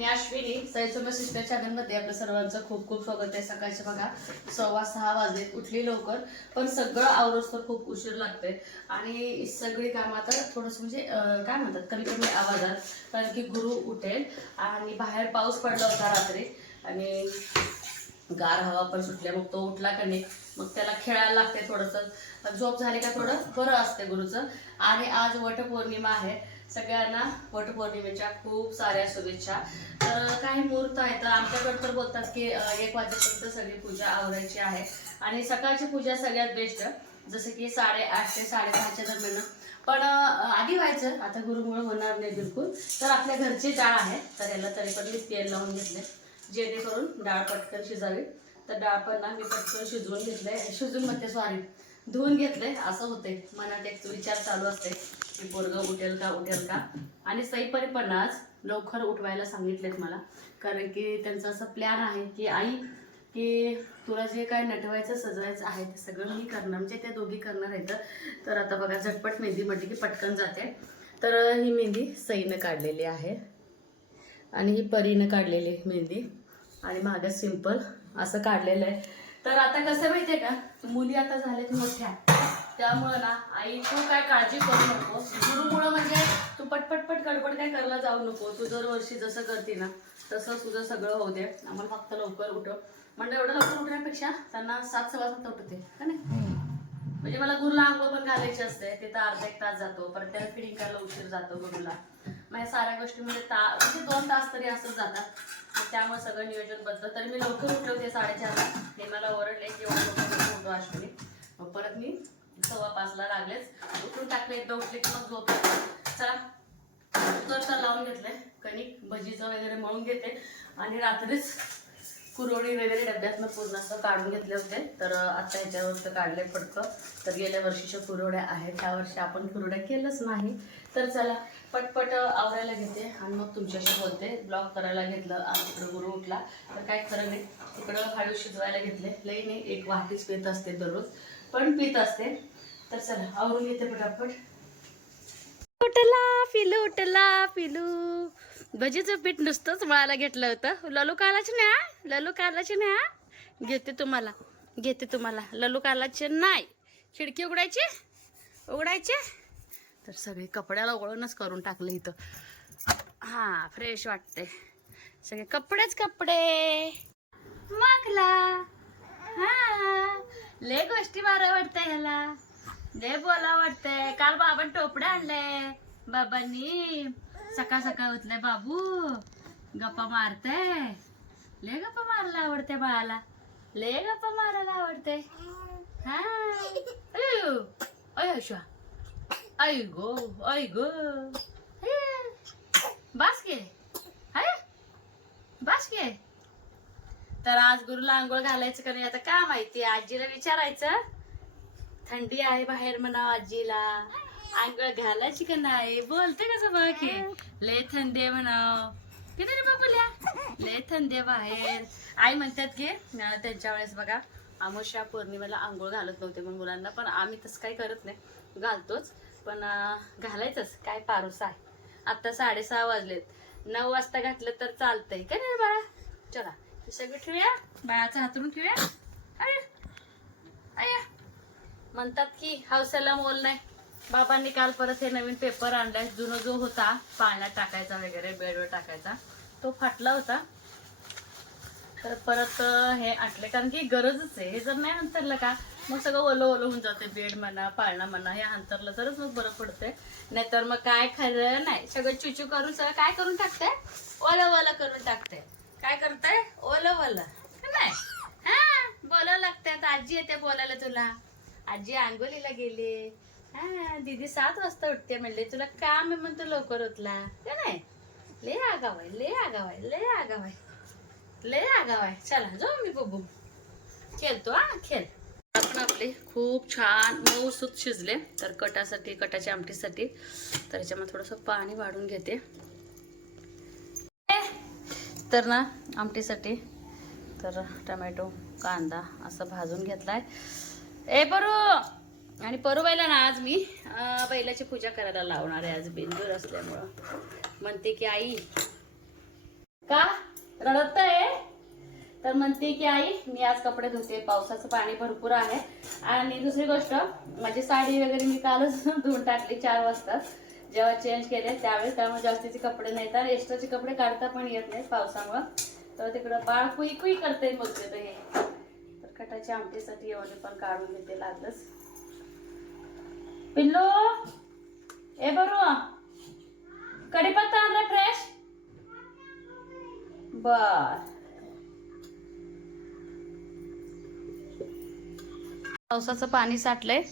मी Ashwini सैसोम्य sister channel मध्ये आपल्या सर्वांचं खूप खूप स्वागत आहे। सकाळचे बघा 6:15 वाजले, उठली लवकर पण सगळं आवरोस तर खूप उशीर लागते आणि सगळी कामं आता थोडंसं म्हणजे काय म्हणतात कमी कमी आवाजात, कारण की गुरु उठेल आणि बाहेर पाऊस पडला होता रात्री आणि गार हवा पण सुटल्या, मग तो उठला का नाही मग त्याला खेळायला लागते, थोडंसं झोप झाली का थोडं बरं असते गुरुचं। आणि आज वटपौर्णिमा आहे, सगळ्यांना वटपौर्णिमेच्या खूप साऱ्या शुभेच्छा। तर काही मुहूर्त आहेत आमच्याकडे तर बोलतात की 1 वाजेपर्यंत सगळी पूजा आवरायची आहे आणि सकाळची पूजा सगळ्यात बेस्ट, जसं की 8:30 ते 5:30च्या दरम्यान, पण आधी व्हायचं, आता गुरुमुळे होणार नाही बिलकुल। तर आपल्या घरची डाळ आहे तर याला तरी पण मी तेल लावून घेतले जेणेकरून डाळ पटकन शिजावी। तर डाळ पण ना मी पटकन शिजवून घेतले, शिजून म्हणते सॉरी धुवून घेतले। असं होते मनात एक विचार चालू असते की पोरगं उठेल का उठेल का, आणि सईपरी पण आज लवकर उठवायला सांगितलेत मला, कारण की त्यांचा असं प्लॅन आहे की आई की तुला जे काय नटवायचं सजवायचं आहे ते सगळं मी करणार, म्हणजे त्या दोघी करणार आहेत। तर आता बघा झटपट मेहंदी म्हटली की पटकन जाते। तर ही मेहंदी सईनं काढलेली आहे आणि ही परीनं काढलेली मेहंदी आणि मागं सिंपल असं काढलेलं आहे। तर आता कसं माहितीये का, मुली आता झाल्यात मोठ्या, त्यामुळे ना आई तू काय काळजी करू नको, गुरुमुळं म्हणजे तू पटपट गडबड काय करायला जाऊ नको, तू दरवर्षी जसं करते ना तसं तुझं सगळं होऊ दे, आम्हाला फक्त लवकर उठव म्हणजे एवढं लवकर उठण्यापेक्षा त्यांना 7:15 उठते का नाही, म्हणजे मला गुरुला आंघोळ पण घालायची असते, ते तर अर्धा 1 तास जातो, परत त्याला फिडिंग करायला उशीर जातो गुरुला, मग साऱ्या गोष्टीमध्ये म्हणजे 2 तास तरी असं जातात, त्यामुळे सगळं नियोजन बदलतं। तर मी लवकर उठवते 4:30ला, हे मला ओरडले की एवढं लवकर उठतो अश्विनी, मग परत मी 5:15ला लागलेच उठून टाकले, एकदा उठले की मग झोप येते। चला कुकर लावून घेतलंय, कणिक भजीचं वगैरे मळून घेते आणि रात्रीच कुरवडी वगैरे डब्यातनं पूर्ण असं काढून घेतले होते, तर आता ह्याच्यावर काढले फडकं। तर गेल्या वर्षीच्या कुरवड्या आहेत, ह्या वर्षी आपण कुरवड्या केलंच नाही, तर चला पटपट आवरायला घेते आणि मग तुमच्याशी बोलते। ब्लॉग करायला घेतलं आणि तिकडं गुरु उठला तर काय खरं नाही, तिकडं हळू शिजवायला घेतले, लई नाही 1 वाटीच पीत असते दररोज, पण पीत असते। तर चला आवरून घेते पटापट। उठला पिलू, उठला पिलू, भजीचं पीठ नुसतंच मळायला घेतलं होतं। ललू कालाची ना, ललू कालाची ना, घेते तुम्हाला ललू कालाची नाही, खिडकी उघडायची उघडायची। तर सगळे कपड्याला ओळूनच करून टाकले इथं, हा फ्रेश वाटते, सगळे कपडेच कपडे मागला, हा लय गोष्टी मारा वाटते ह्याला, लय बोला वाटते। काल बाबांनी टोपडे आणले, बाबांनी सकाळ सकाळ उठले, बाबू गप्पा मारते, लय गप्पा मारायला आवडते बाळाला, लय गप्पा मारायला आवडते, हा अयशा आई गो आई गो बास के। तर आज गुरुला आंघोळ घालायचं का नाही आता काय माहिती, आजीला विचारायचं, थंडी आहे बाहेर म्हणा आजीला, आंघोळ घालायची का नाही, बोलते कसं बघ की लय थंडी आहे म्हणाव, किती रे बाबूल्या लय थंडी आहे बाहेर। आई म्हणतात की त्यांच्या वेळेस बघा अमावस्या पौर्णिमेला आंघोळ घालत नव्हते मग मुलांना, पण आम्ही तसं काही करत नाही, घालतोच, पण घालायचंच काय पारोसा आहे। आता 6:30 वाजलेत, 9 वाजता घातलं तर चालतंय का नाही बाळा। चला सगळं ठेवूया, बाळाचा हातरून ठेवूया। म्हणतात की हौसाला मोल नाही, बाबांनी काल परत हे नवीन पेपर आणलाय, जुनं जो होता पाण्यात टाकायचा वगैरे बेडवर टाकायचा तो फाटला होता, तर परत हे आणले, कारण की गरजच आहे, हे जर नाही अंतरलं का मग सगळं ओलं होऊन जाते, बेड म्हणा पाळणा म्हणा, हे अंतरलं तरच मग बरं पडतंय, नाहीतर मग काय खरं नाही, सगळं चुचू करून सगळं काय करून टाकते, ओलं करून टाकते, काय करताय ओलं नाही, हा बोलावं लागतंय। आता आजी येते बोलायला तुला, आजी आंघोलीला गेले, हा दीदी 7 वाजता उठते म्हणले, तुला काम आहे म्हणतो लवकर उठला का नाही, लय आगाव आहे लय आगाव आहे लय आगाव आहे लय आगाव आहे। चला जाऊ मी बघू खेळतो, हा खेळ। आपण आपले खूप छान मऊसूत शिजले, तर कटाच्या आमटीसाठी तर याच्यामध्ये थोडंसं पाणी वाढून घेते, तर ना आमटीसाठी तर टमॅटो कांदा असं भाजून घेतलाय। ए परू, आणि परूबाईला ना आज मी बैलाची पूजा करायला लावणार आहे, आज बेंदूर असल्यामुळं म्हणते की आई का रडतय? तर म्हणते की आई मी आज कपडे धुते, पावसाचं पाणी भरपूर आहे. आणि दुसरी गोष्ट माझी साडी वगैरे मी कालच धुवून टाकली 4 वाजता जेव्हा चेंज केले त्यावेळेस. त्यामुळे जास्तीचे कपडे नाही, तर एक्स्ट्राचे कपडे काढता पण येत नाहीत पावसामुळं. तर तिकडं बाळ कुई कुई करते मग ते हे. तर कटाच्या आमटीसाठी एवढे पण काढून घेते लागलंच. पिल्लू ए बरू कढीपत्ता आणला फ्रेश. बर पावसाचं पाणी साठलंय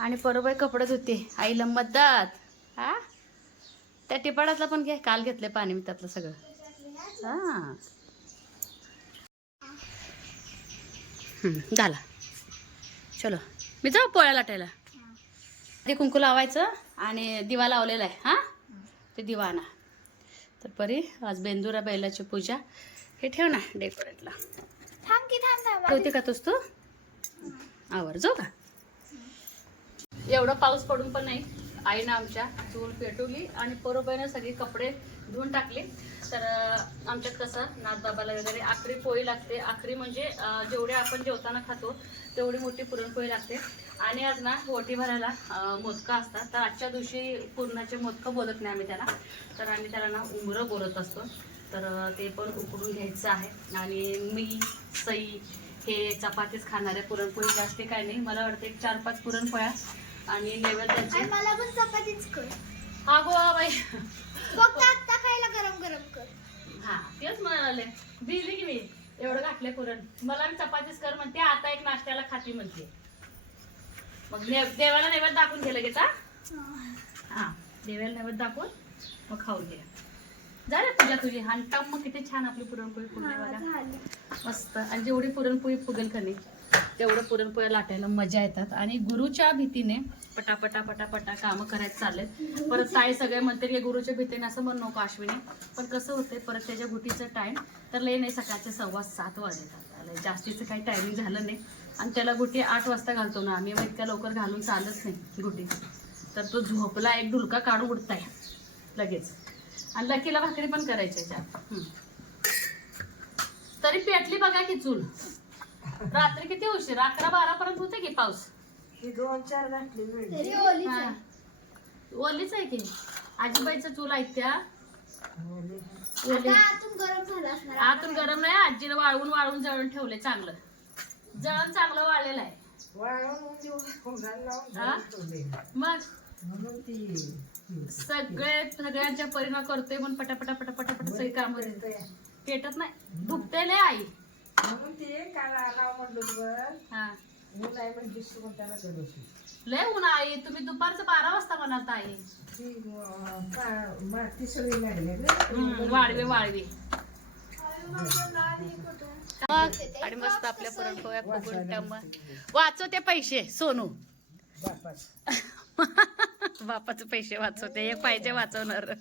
आणि बरोबर कपडे धुते. आईला मदत. हा त्या टिपाडातलं पण घे, काल घेतलंय पाणी मी त्यातलं सगळं. हा झाला. चलो मी जाऊ पोळ्या लाटायला. ते कुंकू लावायचं आणि दिवा लावलेला आहे. हा ते दिवा आणा. तर परी आज बेंदुरा बैलाची पूजा. हे ठेव ना डेकोरेटला. ठेवते का तूच तू? आवर जाऊ का? एवढं पाऊस पडून पण नाही आईनं आमच्या चूल पेटवली आणि बरोबर सगळे कपडे धुवून टाकले. तर आमच्यात कसं नाथबाबाला वगैरे आखरी पोळी लागते. आखरी म्हणजे जेवढे आपण जेवताना खातो तेवढी मोठी पुरणपोळी लागते. आणि आज ना ओटी भरायला मोदकं असतात. तर आजच्या दिवशी पूर्णाचे मोदकं बोलत नाही आम्ही त्याला, तर आम्ही त्याला ना उमरं बोलत असतो. तर ते पण उकडून घ्यायचं आहे. आणि मी सई हे चपातीच खाणार आहे. पुरणपोळी जास्त काय नाही, मला वाटतं एक 4-5 पुरणपोळ्या आणि नैवेद्याचे. मला पण चपातीच कर. हा गो बाई फक्त आता खायला गरम गरम कर. हा तेच म्हणाले भिजली की मी एवढं घातले पुरण. मला मी चपातीच कर म्हणते, आता एक नाश्त्याला खाती म्हणते. मग देवाला नैवेद्य दाखवून गेलं घेता. हा देवाला नैवेद्य दाखवून मग खाऊन घे. झालं पूजा तुझी. आणि टम मग किती छान आपली पुरणपोळी फुगली बघा मस्त. आणि जेवढी पुरणपोळी फुगेल का नाही तेवढं पुरणपोळ्या लाटायला मजा येतात. आणि गुरुच्या भीतीने पटापटा पटापटा कामं करायचं चाललेत. परत ताई सगळे म्हणते की गुरुच्या भीतीने असं म्हणू नको अश्विनी. पण कसं होतंय परत त्याच्या गुटीचं टाइम तर लय नाही, सकाळचे 7:15 वाजतात. जास्तीचं काही टायमिंग झालं नाही. आणि त्याला गुटी 8 वाजता घालतो ना आम्ही, मग इतक्या लवकर घालून चालत नाही गुटी. तर तो झोपला एक डुलका काढून उठताय लगेच. आणि लकीला भाकरी पण करायची त्यात. तरी पेटली बघा की चूल. रात्री किती उशीर 11-12 पर्यंत होते की पाऊस. 2-4 घातली ओलीच आहे की आजीबाईचं चूल आहे त्या. आतून गरम झाला असणार. आतून गरम नाही, आजीला वाळवून वाळवून जळून ठेवले. चांगलं जळण चांगलं वाळलेलं आहे. मग सगळ्यांच्या परिणाम करतोय म्हणून पटापटा पटापटा पटा सगळी काम पेटत नाही. धुपते लय आई. लय ऊन आई. तुम्ही दुपारचं 12 वाजता म्हणाल आई. वाळवे वाळवे आणि मस्त आपल्या पुरणपोळ्या फुगून टम. वाचवते पैसे सोनू. बापाचे पैसे वाचवते. एक पाहिजे वाचवणार.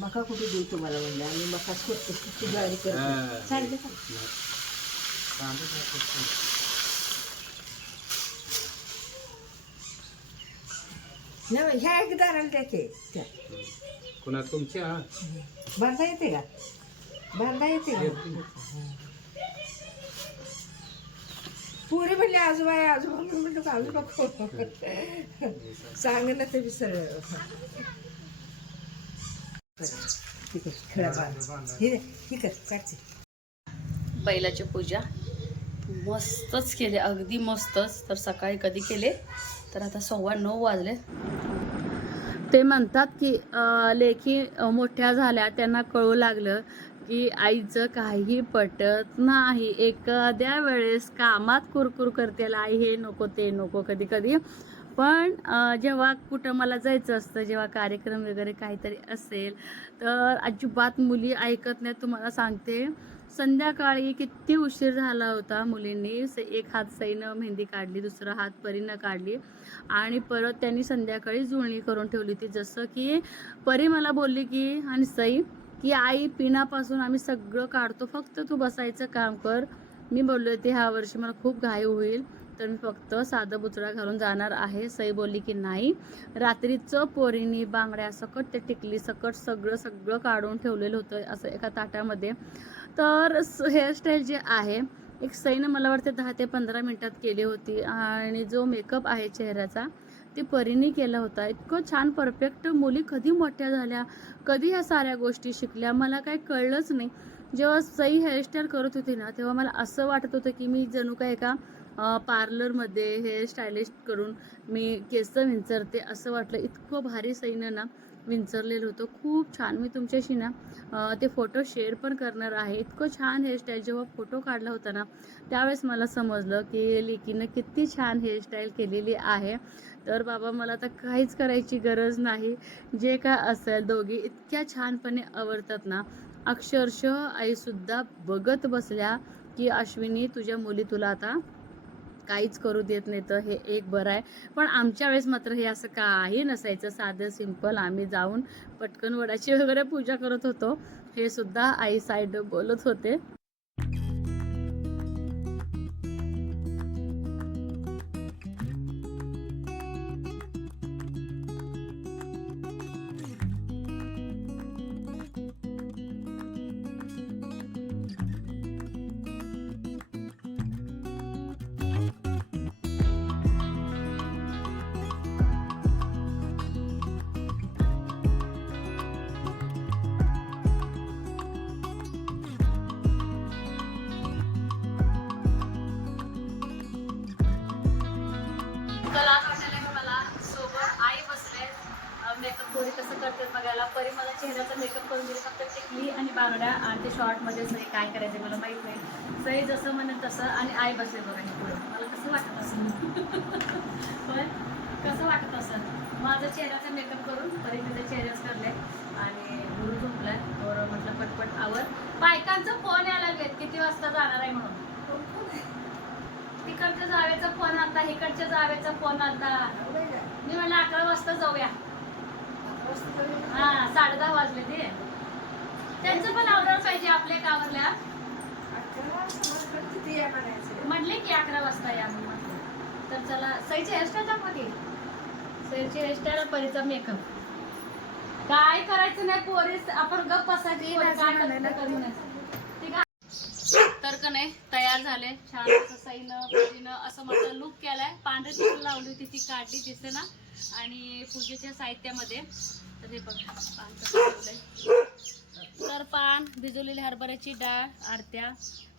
मका कुठे देऊ तुम्हाला म्हणलं आणि मका स्वतःची गाडी करतो. चालले का नाही ह्या एक दाराला द्या कोणा तुमच्या बांधा येते का? बांधा येते का? पुरी म्हणले आजोबा आहे आजोबा म्हणतो का आजोबा सांग ना ते विसर. ठीक आहे खेळा बांध. ठीक आहे काढते. बैलाची पूजा मस्तच केले, अगदी मस्तच. तर सकाळी कधी केले तर आता 9:15 वाजले. ते म्हणतात की लेकी मोठ्या झाल्या त्यांना कळू लागलं की आईचं काही पटत नाही. एखाद्या वेळेस कामात कुरकुर करते आई हे नको ते नको कधी कधी. पण जेव्हा कुठं मला जायचं असतं, जेव्हा कार्यक्रम वगैरे काहीतरी असेल तर अजिबात मुली ऐकत नाही. तुम्हाला सांगते संध्याकाळी किती उशीर झाला होता. मुलींनी एक हात सईनं मेहंदी काढली, दुसरा हात परीनं काढली आणि परत त्यांनी संध्याकाळी जुळणी करून ठेवली होती. जसं की परी मला बोलली की आणि सई की आई पिण्यापासून आम्ही सगळं काढतो, फक्त तू बसायचं काम कर. मी बोलले होते ह्या वर्षी मला खूप घाई होईल, तर मी फक्त साधं बुचडा घालून जाणार आहे. सई बोलली की नाही, रात्रीचं पोरीनी बांगड्या सकट ते टिकली सकट सगळं काढून ठेवलेलं होतं असं एका ताटामध्ये. तर हेअरस्टाईल जे आहे एक सईनं मला वाटते 10 ते 15 मिनटात केली होती. आणि जो मेकअप आहे चेहऱ्याचा ते परीने केला होता. इतकं छान परफेक्ट. मुली कधी मोठ्या झाल्या, कधी ह्या साऱ्या गोष्टी शिकल्या मला काही कळलंच नाही. जेव्हा सई हेअरस्टाईल करत होती ना तेव्हा मला असं वाटत होतं की मी जणू काय एका पार्लरमध्ये हेअर स्टायलिस्ट करून मी केस विंचरते असं वाटलं. इतकं भारी सईनं ना विंचरलेलं होतं, खूप छान. मी तुमच्याशी ना ते फोटो शेअर पण करणार आहे. इतकं छान हेअरस्टाईल. जेव्हा फोटो काढला होता ना त्यावेळेस मला समजलं की लेकीनं किती छान हेअरस्टाईल केलेली आहे. तर बाबा मला आता काहीच करायची गरज नाही. जे काय असेल दोघी इतक्या छानपणे आवडतात ना, अक्षरशः आईसुद्धा बघत बसल्या की अश्विनी तुझ्या मुली तुला आता काहीच करू देत नाही, तर हे एक बरं आहे. पण आमच्या वेळेस मात्र हे असं काही नसायचं. साधं सिंपल आम्ही जाऊन पटकन वडाची वगैरे पूजा करत होतो. हे सुद्धा आई साईड बोलत होते. तर आज वाटायला की मला सोबत आई बसले मेकअप थोडी कसं करते बघायला. परी मला चेहऱ्याचा मेकअप करून दिली, फक्त टिकली आणि बांगड्या आणि ते शॉर्टमध्ये सई काय करायचे मला माहीत नाही. सई जसं म्हणत तसं आणि आई बसले बघायला पुढं. मला कसं वाटत असेल पण कसं वाटत असेल माझं चेहऱ्याचा मेकअप करून परी तिथे चेहऱ्याच करले आणि गुरु झोपलाय. तर म्हटलं पटपट आवर. बायकांचा फोन यायला लागलेत किती वाजता जाणार आहे म्हणून. तिकडच्या जावेचा फोन आलता, इकडच्या जावेचा फोन आलता. मी म्हणलं 11 वाजता जाऊया. हा 10:30 वाजले ते. त्यांचं पण ऑर्डर पाहिजे आपल्या कावरल्या. म्हटले की 11 वाजता या मी म्हटलं. तर चला सईची हेअरस्टाईल दाखवा की. सईची हेअरस्टाईल परीचा मेकअप. काय करायचं नाही पोरीस आपण गप्प बसायची. तर का नाही तयार झाले छान असं सईनं परीनं असं माझा लुक केलाय. पांढरी टिकली लावली होती ती काढली दिसते ना. आणि पूजेच्या साहित्यामध्ये तर हे बघ पान कसं ठेवलंय. तर पान, भिजवलेली हरभऱ्याची डाळ, आरत्या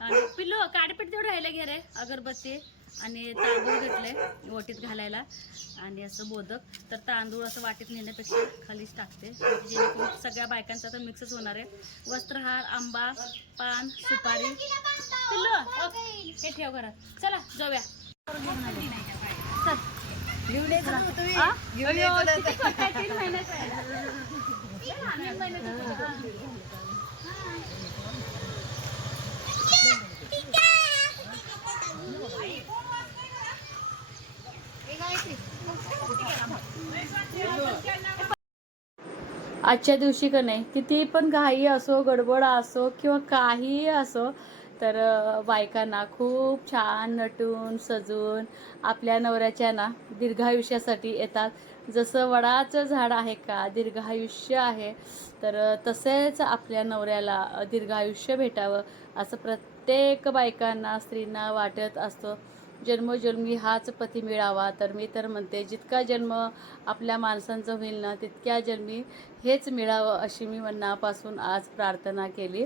आणि पिल्लू काडीपीठ तेवढं राहिलं घे रे, अगरबत्ती आणि तांदूळ घेतले ओटीत घालायला आणि असं मोदक. तर तांदूळ असं वाटीत नेण्यापेक्षा खालीच टाकते जेणेकरून सगळ्या बायकांचा तर मिक्सच होणार आहे. वस्त्रहार, आंबा, पान, सुपारी. पिल्लू हे ठेव घरात. चला जाऊया. आजच्या दिवशी का नाही किती पण घाई असो, गडबड असो किंवा काहीही असो, तर बायकांना खूप छान नटून सजून आपल्या नवऱ्याच्या ना दीर्घायुष्यासाठी येतात. जसं वडाचं झाड आहे का दीर्घायुष्य आहे, तर तसेच आपल्या नवऱ्याला दीर्घायुष्य भेटावं असं प्रत्येक बायकांना स्त्रींना वाटत असतं. जन्मोजन्मी हाच पती मिळावा. तर मी तर म्हणते जितका जन्म आपल्या माणसांचं होईल ना तितक्या जन्मी हेच मिळावं अशी मी मनापासून आज प्रार्थना केली.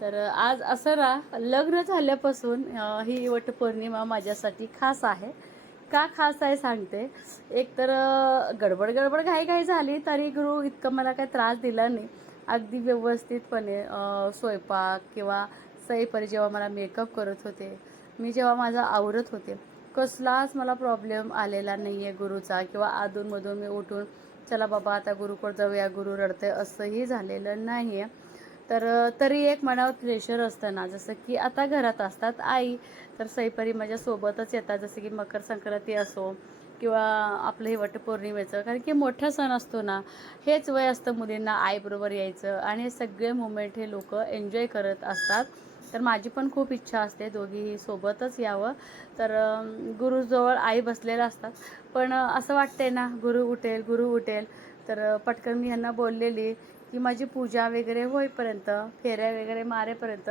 तर आज असं ना लग्न झाल्यापासून ही वटपौर्णिमा माझ्यासाठी खास आहे. का खास आहे सांगते. एक तर गडबड घाई झाली तरी गुरु इतकं मला काही त्रास दिला नाही. अगदी व्यवस्थितपणे स्वयंपाक किंवा सईपरी जेव्हा मला मेकअप करत होते, मी जेव्हा माझा आवरत होते, कसलाच मला प्रॉब्लेम आलेला नाही आहे गुरुचा. किंवा अधूनमधून मी उठून चला बाबा आता गुरुकडे जाऊया, गुरु रडते असंही झालेलं नाही आहे. तर तरी एक मनावर प्रेशर असतं ना, जसं की आता घरात असतात आई, तर सईपरी माझ्यासोबतच येतात. जसं की मकर संक्रांती असो किंवा आपलं हे वटपौर्णिमेचं, कारण की मोठा सण असतो ना, हेच वय असतं मुलींना आईबरोबर यायचं आणि हे सगळे मुमेंट हे लोक एन्जॉय करत असतात. तर माझी पण खूप इच्छा असते दोघीही सोबतच यावं. तर गुरुजवळ आई बसलेल्या असतात, पण असं वाटते ना गुरु उठेल. तर पटकन मी ह्यांना बोललेली की माझी पूजा वगैरे होईपर्यंत, फेऱ्या वगैरे मारेपर्यंत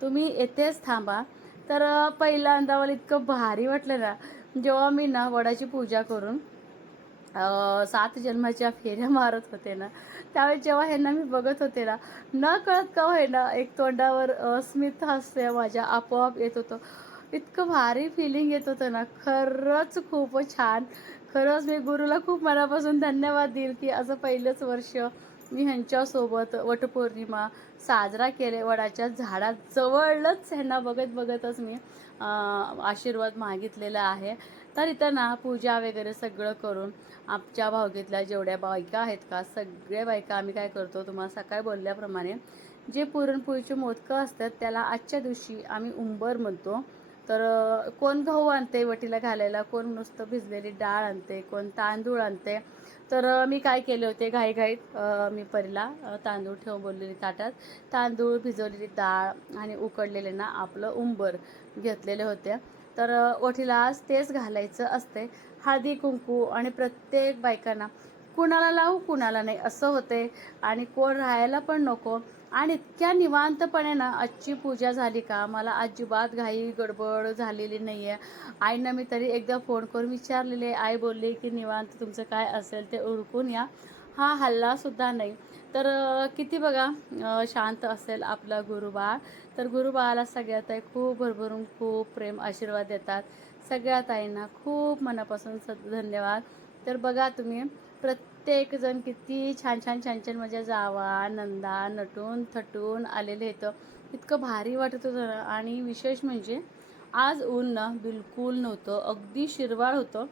तुम्ही येथेच थांबा. तर पहिल्यांदा मला इतकं भारी वाटलं ना, जेव्हा मी ना वडाची पूजा करून 7 जन्माच्या फेऱ्या मारत होते ना, त्यावेळेस जेव्हा ह्यांना मी बघत होते ना, न कळत का होईना एक तोंडावर स्मित हास्य माझ्या आपोआप येत होतं. इतकं भारी फिलिंग येत होतं ना, खरंच खूपच छान. खरंच मी गुरुला खूप मनापासून धन्यवाद देईल की असं पहिलंच वर्ष मी ह्यांच्यासोबत वटपौर्णिमा साजरा केले. वडाच्या झाडाजवळच ह्यांना बघतच मी आशीर्वाद मागितलेला आहे. तर इथं ना पूजा वगैरे सगळं करून आमच्या भावकीतल्या जेवढ्या बायका आहेत का, सगळ्या बायका आम्ही काय करतो, तुम्हाला सकाळी बोलल्याप्रमाणे जे पुरणपोळीचे मोदकं असतात त्याला आजच्या दिवशी आम्ही उंबर म्हणतो. तर कोण गहू आणते वटीला घालायला, कोण नुसतं भिजलेली डाळ आणते, कोण तांदूळ आणते. तर मी काय केले होते घाईघाईत, मी परीला तांदूळ ठेवून बोललेली ताटात, तांदूळ, भिजवलेली डाळ आणि उकडलेले ना आपलं उंबर घेतलेले होते. तर ओठीला आज तेच घालायचं असते, हळदी कुंकू. आणि प्रत्येक बायकांना कुणाला लावू कुणाला नाही असं होते, आणि कोण राहायला पण नको. आणि इतक्या निवांतपणे ना आजची पूजा झाली का, मला अजिबात घाई गडबड झालेली नाही आहे. आईंना मी तरी एकदा फोन करून विचारलेले, आई बोलली की निवांत तुमचं काय असेल ते उरकून या, हा हल्लासुद्धा नाही. तर किती बघा शांत असेल आपला गुरुबाळ. तर गुरुबाळाला सगळ्या ताई खूप भरभरून खूप प्रेम आशीर्वाद देतात. सगळ्या ताईंना खूप मनापासून धन्यवाद. तर बघा तुम्ही प्रत्येकजण किती छान म्हणजे जावा नंदा नटून थटून आलेले आहेत. इतकं भारी वाटत होतं ना. आणि विशेष म्हणजे आज ऊन ना बिलकुल नव्हतं, अगदी शिरवाळ होतं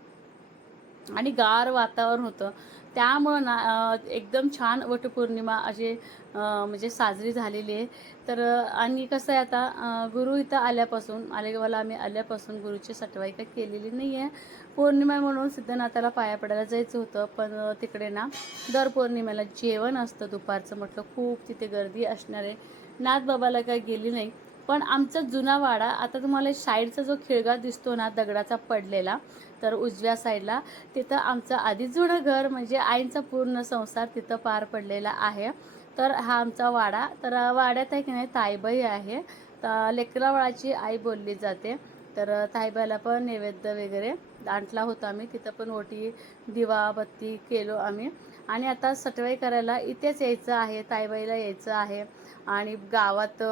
आणि गार वातावरण होतं. त्यामुळं ना एकदम छान वटपौर्णिमा अशी म्हणजे साजरी झालेली आहे. तर आणि कसं आहे आता गुरु इथं आल्यापासून आलेगावला आम्ही आल्यापासून गुरुची सटवाई काही केलेली नाही आहे. पौर्णिमा म्हणून सिद्धनाथाला पाया पडायला जायचं होतं, पण तिकडे ना दर पौर्णिमेला जेवण असतं दुपारचं. म्हटलं खूप तिथे गर्दी असणार आहे, नाथबाबाला काही गेली नाही. पण आमचा जुना वाडा, आता तुम्हाला साईडचा जो खिळगा दिसतो ना दगडाचा पडलेला, तर उजव्या साईडला तिथं आमचं आधी जुनं घर म्हणजे आईंचा पूर्ण संसार तिथं पार पडलेला आहे. तर हा आमचा वाडा. तर वाड्यात आहे की नाही ताईबाई आहे, तर लेकरावाळाची आई बोलली जाते. तर ताईबाईला पण नैवेद्य वगैरे आणला होता आम्ही, तिथं पण ओटी दिवा बत्ती केलो आम्ही. आणि आता सटवाई करायला इथेच यायचं आहे, ताईबाईला यायचं आहे. आणि गावात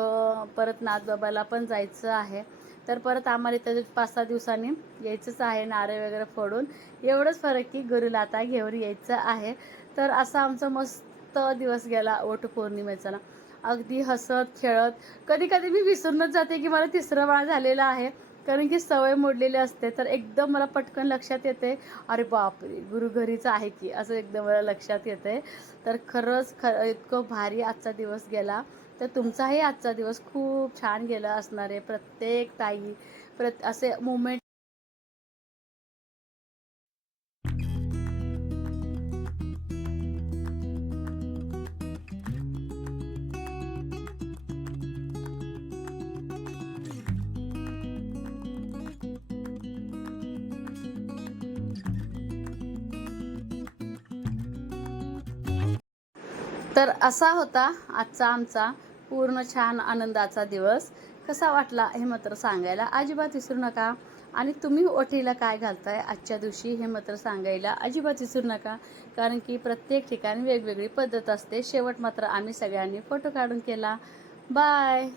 परत नाथबाबाला पण जायचं आहे. तर परत आम्हाला इथं 5-6 दिवसांनी यायचंच आहे, नारळ वगैरे फोडून. एवढंच फरक की गुरुला आता घेऊन यायचं आहे. तर असा आमचा मस्त दिवस गेला वटपौर्णिमेचा ना, अगदी हसत खेळत. कधी कधी मी विसरूनच जाते की मला 3रं बाळ झालेलं आहे, कारण की सवय मोडलेली असते. तर एकदम मला पटकन लक्षात येते, अरे बापरे गुरु घरीच आहे की, असं एकदम मला लक्षात येते. तर खरंच इतकं भारी आजचा दिवस गेला. तर तुमचाही आजचा दिवस खूप छान गेला असणार आहे. प्रत्येक ताई असे मुमेंट. तर असा होता आजचा आमचा पूर्ण छान आनंदाचा दिवस. कसा वाटला हे मात्र सांगायला अजिबात विसरू नका. आणि तुम्ही ओठीला काय घालताय आजच्या दिवशी हे मात्र सांगायला अजिबात विसरू नका, कारण की प्रत्येक ठिकाणी वेगवेगळी पद्धत असते. शेवट मात्र आम्ही सगळ्यांनी फोटो काढून केला. बाय.